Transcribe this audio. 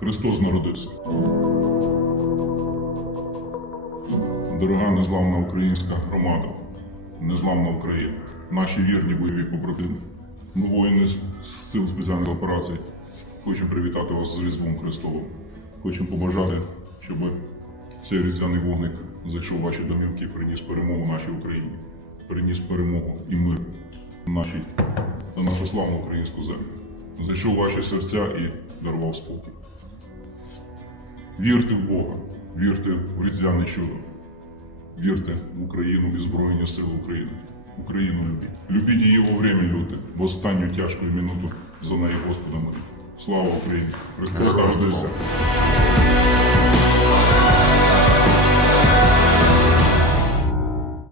Христос народився. Дорога незламна українська громада, незламна Україна, наші вірні бойові побратими, ми воїни з сил спеціальних операцій. Хочу привітати вас з Різдвом Христовим. Хочу побажати, щоб цей різдвяний вогник зайшов в ваші домівки і приніс перемогу нашій Україні, приніс перемогу і мир нашій на нашу славну українську землю. Зайшов ваші серця і дарував спокій. Вірте в Бога, вірте в різдвяне чудо. Вірте в Україну і Збройні Сили України. Україну любіть. Любіть її во время люте, в останню тяжку минуту за неї Господа моліть. Слава Україні! Христос народився!